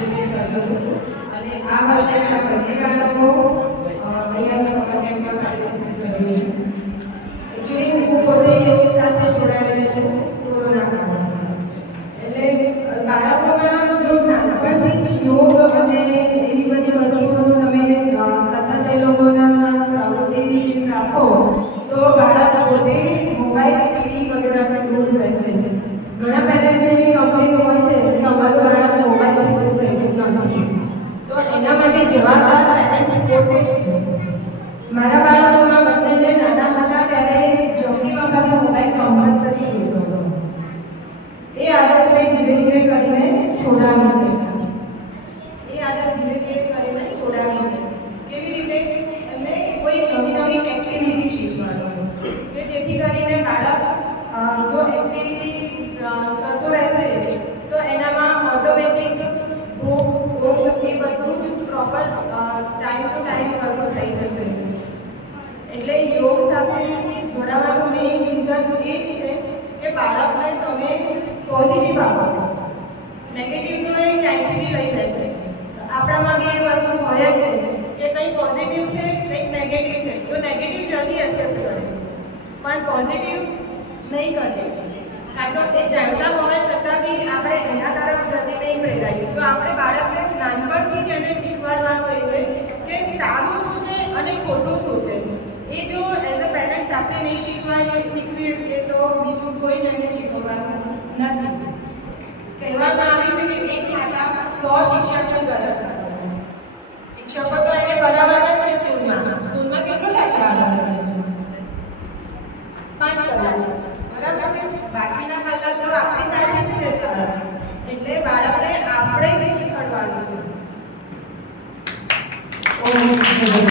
વિશે કર્યું અને આ વર્ષે બંને બાળકો અહીંયા કેમ્પમાં પાર્ટિસિપેટ કર્યું છે. એકચ્યુઅલી હું પોતે યોગ સાથે જોડાયેલી છું કોરોના કાળમાં. એટલે બાળકોમાં જો નાનપણથી જ યોગ અને એવી બધી વસ્તુઓનું તમે સતત એ લોકોના પ્રવૃત્તિ શીખ રાખો તો બાળક પોતે મોબાઈલ ટીવી વગેરેથી દૂર રહેશે. ઘણા પેરેન્ટ્સને એવી કંપનીઓ હોય છે કે અમારું બાળક મોબાઈલથી દૂર રહેતું નથી, તો એના માટે જવાબદાર પેરેન્ટ્સ પોતે જ છે. મારા બાળકોમાં બંનેને નાના હતા ત્યારે જમતી વખતે મોબાઈલ કમ્પલસરી યુઝ કરતો. એ આદત મેં ધીરે ધીરે કરીને છોડાવી છે. કેવી રીતે? એમને કોઈ નવી એક્ટિવિટી શીખવાનું કે જેથી કરીને બાળક જો એક્ટિવિટી કરતો રહેશે તો એનામાં ઓટોમેટિક ભૂખ ઊંઘ એ બધું જ પ્રોપર ટાઈમ ટુ ટાઈમ કરતો થઈ જશે. એટલે યોગ સાથે જોડાવાનું મેઇન રીઝન એ જ છે કે બાળકને તમે પોઝિટિવ આપો. નેગેટિવ તો એ ક્યાંયથી બી લઈ રહેશે. આપણામાં બી એ વસ્તુ હોય જ છે કે કંઈ પોઝિટિવ છે કંઈક નેગેટિવ છે, તો નેગેટિવ જલ્દી એક્સેપ્ટ કરીશું પણ પોઝિટિવ નહીં કરીએ. કારણ તો એ જાણતા હોવા છતાં બી આપણે એના તરફ જલ્દી નહીં પ્રેરાઈએ. તો આપણે બાળકને નાનપણથી જ એને શીખવાડવાનું હોય છે કે સારું શું છે અને ખોટું શું છે. એ જો એઝ અ પેરેન્ટ્સ આપણે નહીં શીખવીએ તો બીજું કોઈ જ એને શીખવવાનું નથી. કહેવામાં આવ્યું છે કે એક માતા 100 શિક્ષકની ગરજ છે. શિક્ષકો તો એને કરાવવાના જ છે. સ્કૂલમાં કેટલો ટાઈમ બાળક છે? 5 કલાક, બરાબર છે. બાકીના કલાક તો આપણી સાથે જ છે. એટલે બાળકને આપણે જ શીખવાડવાનું છે.